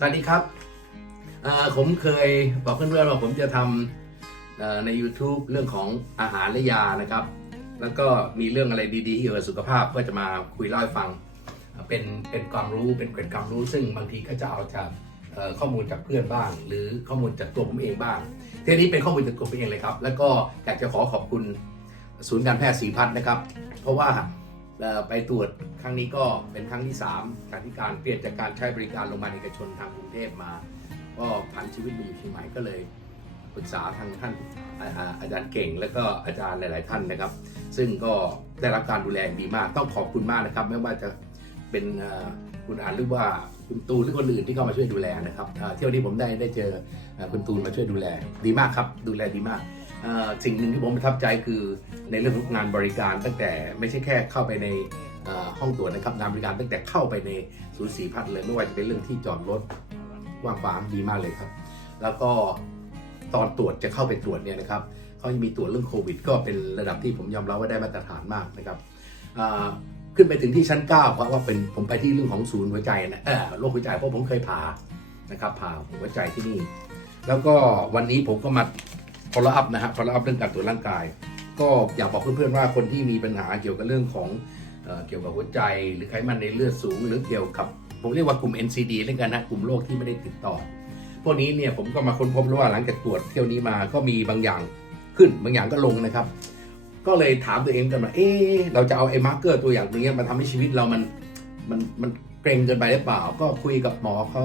สวัสดีครับ ผมเคยบอกเพื่อนๆว่าผมจะทำใน YouTube เรื่องของอาหารและยานะครับ แล้วก็มีเรื่องอะไรดีๆเกี่ยวกับสุขภาพก็จะมาคุยเล่าให้ฟัง เป็นเป็นความรู้เป็นเกร็ดความรู้ ซึ่งบางทีก็จะเอาจากข้อมูลจากเพื่อนบ้าง หรือข้อมูลจากตัวผมเองบ้างทีนี้เป็นข้อมูลจากตัวผมเองเลยครับ แล้วก็อยากจะขอขอบคุณศูนย์การแพทย์ศรีพัฒน์นะครับ เพราะว่า ไปตรวจครั้งนี้ก็เป็นครั้งที่3จากที่การเปลี่ยนจากการใช้บริการโรงพยาบาลเอกชนทางกรุงเทพมา ก็ผันชีวิตมาอยู่เชียงใหม่ก็เลยปรึกษาทางท่านอาอาอาจารย์เก่ง แล้วก็อาจารย์หลาย ๆ ท่านนะครับ ซึ่งก็ได้รับการดูแลดีมากต้องขอบคุณมากนะครับ ไม่ว่าจะเป็นคุณอ่านหรือว่าคุณตูนหรือคนอื่นที่เข้ามาช่วยดูแลนะครับเที่ยวนี้ผมได้ได้เจอคุณตูนมาช่วยดูแลดีมากครับ ดูแลดีมาก สิ่งหนึ่งที่ผมประทับใจคือในเรื่องของงานบริการตั้งแต่ไม่ใช่แค่เข้าไปในห้องตรวจนะครับงานบริการตั้งแต่เข้าไปในศูนย์ศรีพัฒน์เลยไม่ว่าจะเป็นเรื่องที่จอดรถกว้างขวางดีมากเลยครับ แล้วก็ตอนตรวจจะเข้าไปตรวจเนี่ยนะครับเขาจะมีตรวจเรื่องโควิด ก็เป็นระดับที่ผมยอมรับว่าได้มาตรฐานมากนะครับขึ้นไปถึงที่ชั้น 9 เพราะว่าเป็นผมไปที่เรื่องของศูนย์หัวใจนะโรคหัวใจเพราะผมเคยผ่านะครับผ่าหัวใจที่นี่ แล้วก็วันนี้ผมก็มา follow up นะฮะ follow up เรื่องการตรวจร่างกาย ก็อยากบอกเพื่อนๆว่าคนที่มีปัญหาเกี่ยวกับเรื่องของเออเกี่ยวกับหัวใจหรือไขมันในเลือดสูง หรือเกี่ยวกับผมเรียกว่ากลุ่ม NCD เรื่องกันนะกลุ่มโรคที่ไม่ได้ติดต่อ พวกนี้เนี่ยผมก็มาค้นพบว่าหลังจากตรวจเที่ยวนี้มาก็มีบางอย่างขึ้นบางอย่างก็ลงนะครับ ก็เลยถามตัวเองกันว่าเอ๊เราจะเอาไอ้มาร์กเกอร์ตัวอย่างตรงนี้มาทำให้ชีวิตเรามันมันมันเกรงเกินไปหรือเปล่า ก็คุยกับหมอเขา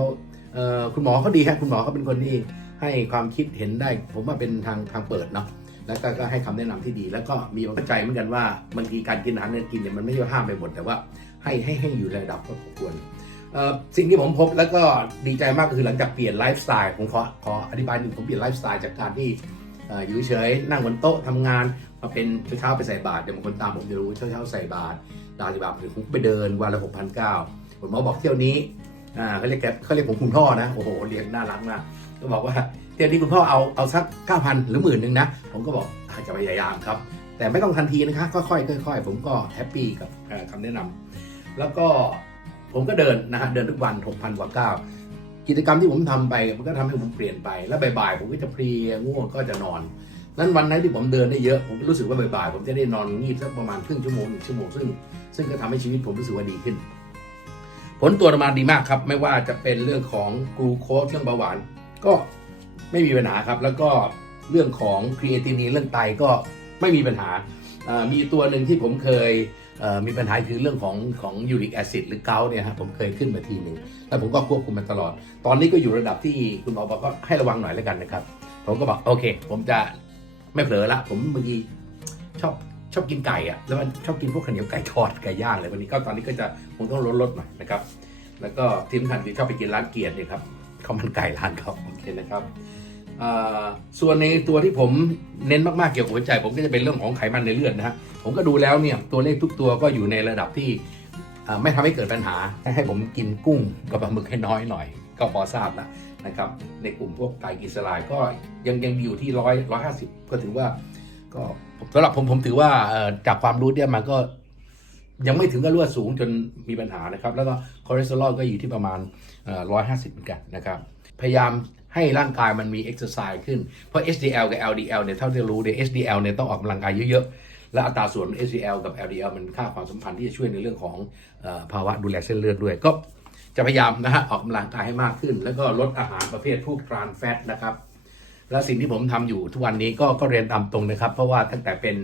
เออคุณหมอเขาดีฮะคุณหมอเขาเป็นคนที่ ให้ความคิดเห็นได้ ผมว่าเป็นทางทางเปิดเนาะแล้วก็ก็ให้คำแนะนำที่ดี แล้วก็มีความเข้าใจเหมือนกันว่าบางทีการกินอาหารเนี่ยกินเนี่ยมันไม่ใช่ห้ามไปหมดแต่ว่าให้ให้ให้อยู่ในระดับก็สมควรสิ่งที่ผมพบแล้วก็ดีใจมากก็คือหลังจากเปลี่ยนไลฟ์สไตล์ผมขอขออธิบายหนึ่งผมเปลี่ยนไลฟ์สไตล์จากการที่ออยู่เฉยนั่งบนโต๊ะทำงานมาเป็นเช้าไปใส่บาตรเดี๋ยวบางคนตามผมจะรู้เช้าๆใส่บาตรดาวจะบาตรหรือผมไปเดินวันละหกพันเก้าผมมอบอกเที่ยวนี้เขาเรียกแกเขาเรียกผมคุณพ่อนะโอ้โหเรียกน่ารักมาก ก็บอกว่าเที่ยวนี้คุณพ่อเอาเอาสักเก้าพันหรือหมื่นหนึ่งนะ ผมก็บอกอาจจะพยายามครับ แต่ไม่ต้องทันทีนะคะค่อยๆค่อยๆผมก็แฮปปี้กับคำแนะนำแล้วก็ผมก็เดินนะฮะเดินทุกวัน6,000กว่าก้าวกิจกรรมที่ผมทำไปมันก็ทำให้ผมเปลี่ยนไปแล้วบ่ายๆผมก็จะเพลียง่วงก็จะนอนนั้นวันไหนที่ผมเดินได้เยอะผมรู้สึกว่าบ่ายๆผมจะได้นอนงีบสักประมาณครึ่งชั่วโมงหนึ่งชั่วโมงซึ่งซึ่งก็ทำให้ชีวิตผมรู้สึกว่าดีขึ้น ผลตรวออกมาดีมากครับ ไม่ว่าจะเป็นเรื่องของกลูโคสเรื่องเบาหวาน ก็ไม่มีปัญหาครับ แล้วก็เรื่องของครีเอตินีเรื่องไตก็ไม่มีปัญหา มีตัวหนึ่งที่ผมเคยมีปัญหาคือเรื่องของของยูริกแอซิดหรือเกาเนี่ยฮะผมเคยขึ้นมาทีหนึ่งแล้วผมก็ควบคุมมันตลอด ตอนนี้ก็อยู่ระดับที่คุณหมอบอกก็ให้ระวังหน่อยแล้วกันนะครับ ผมก็บอกโอเค ผมจะไม่เผลอละ ผมบางทีชอบชอบกินไก่อะแล้วมันชอบกินพวกข้าวเหนียวไก่ทอดไก่ย่างอะไรวันนี้ก็ตอนนี้ก็จะคงต้องลดลดหน่อยนะครับ แล้วก็ที่สำคัญคือชอบไปกินร้านเกียรติเนี่ยครับข้าวมันไก่ร้านเขา โอเคนะครับส่วนในตัวที่ผมเน้นมากๆเกี่ยวกับหัวใจ ผมก็จะเป็นเรื่องของไขมันในเลือดนะฮะผมก็ดูแล้วเนี่ยตัวเลขทุกตัวก็อยู่ในระดับที่ไม่ทำให้เกิดปัญหาให้ผมกินกุ้งกับปลาหมึกให้น้อยหน่อย ก็พอทราบแล้วนะครับ ในกลุ่มพวกไตรกลีเซอไรด์ก็ยังยังอยู่ที่ร้อยร้อยห้าสิบก็ถือว่าก็สำหรับผมผมถือว่าจากความรู้เนี่ยมันก็ยังไม่ถึงกับรั่วสูงจนมีปัญหานะครับ แล้วก็คอเลสเตอรอลก็อยู่ที่ประมาณร้อยห้าสิบเหมือนกันนะครับ พยายาม ให้ร่างกายมันมีเอ็กซ์ไซส์ขึ้น เพราะ HDL กับ LDL เนี่ยเท่าที่รู้เนี่ย HDL เนี่ยต้องออกกำลังกายเยอะๆ และอัตราส่วน HDL กับ LDL มันค่าความสัมพันธ์ที่จะช่วยในเรื่องของอภาวะดูแลเส้นเลือดด้วย ก็จะพยายามนะฮะออกกำลังกายให้มากขึ้น แล้วก็ลดอาหารประเภทพวกทรานแฟตนะครับและสิ่งที่ผมทำอยู่ทุกวันนี้ก็ก็เรียนตามตรงนะครับ เพราะว่าตั้งแต่เป็น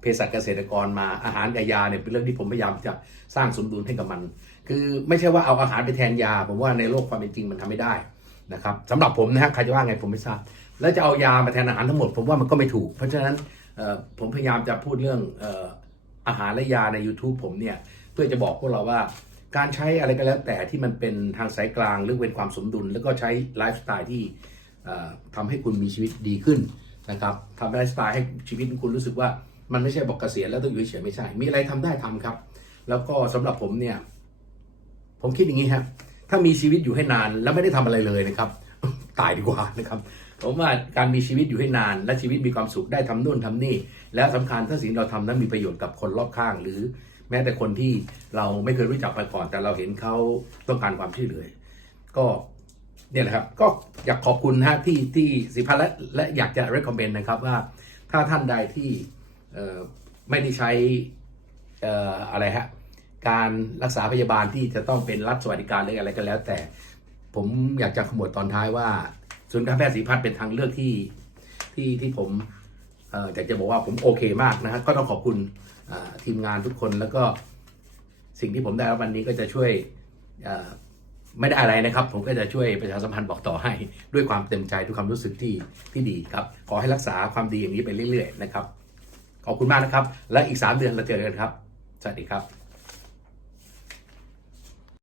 เภสัชเกษตรกรมาอาหารกับยาเนี่ยเป็นเรื่องที่ผมพยายามจะสร้างสมดุลให้กับมัน คือไม่ใช่ว่าเอาอาหารไปแทนยาผมว่าในโลกความเป็นจริงมันทำไม่ได้ นะครับสำหรับผมนะฮะใครจะว่าไงผมไม่ทราบแล้วจะเอายามาแทนอาหารทั้งหมด ผมว่ามันก็ไม่ถูก เพราะฉะนั้นผมพยายามจะพูดเรื่องออาหารและยาใน YouTube ผมเนี่ย เพื่อจะบอกพวกเราว่าการใช้อะไรก็แล้วแต่ที่มันเป็นทางสายกลางหรือเป็นความสมดุล แล้วก็ใช้ไลฟ์สไตล์ที่เอ่อทำให้คุณมีชีวิตดีขึ้นนะครับทำไลฟ์สไตล์ให้ชีวิตคุณรู้สึกว่ามันไม่ใช่บอกเกษียณแล้วต้องอยู่เฉยไม่ใช่ มีอะไรทำได้ทำครับ แล้วก็สำหรับผมเนี่ย ผมคิดอย่างนี้ครับ ถ้ามีชีวิตอยู่ให้นานแล้วไม่ได้ทำอะไรเลยนะครับ ตายดีกว่านะครับผมว่าการมีชีวิตอยู่ให้นาน และชีวิตมีความสุขได้ทำนู่นทำนี่ แล้วสำคัญถ้าสิ่งเราทำนั้นมีประโยชน์กับคนรอบข้าง หรือแม้แต่คนที่เราไม่เคยรู้จักมาก่อน แต่เราเห็นเขาต้องการความช่วยเหลือก็เนี่ยแหละครับ ก็อยากขอบคุณนะฮะที่ที่สิพัฒน์และและอยากจะ recommend นะครับว่าถ้าท่านใดที่ไม่ได้ใช้อะไรฮะ การรักษาพยาบาลที่จะต้องเป็นรัฐสวัสดิการหรืออะไรก็แล้ว แต่ผมอยากจะขมวดตอนท้ายว่าศูนย์การแพทย์ศรีพัฒน์เป็นทางเลือกที่ที่ที่ผมอยากจะบอกว่าผมโอเคมากนะฮะก็ต้องขอบคุณทีมงานทุกคนแล้วก็สิ่งที่ผมได้รับวันนี้ก็จะช่วยไม่ได้อะไรนะครับ ผมก็จะช่วยประชาสัมพันธ์บอกต่อให้ ด้วยความเต็มใจด้วยความรู้สึกที่ที่ดีครับ ขอให้รักษาความดีอย่างนี้ไปเรื่อย ๆ นะครับ ขอบคุณมากนะครับ และอีก 3 เดือนเราเจอกันครับ สวัสดีครับ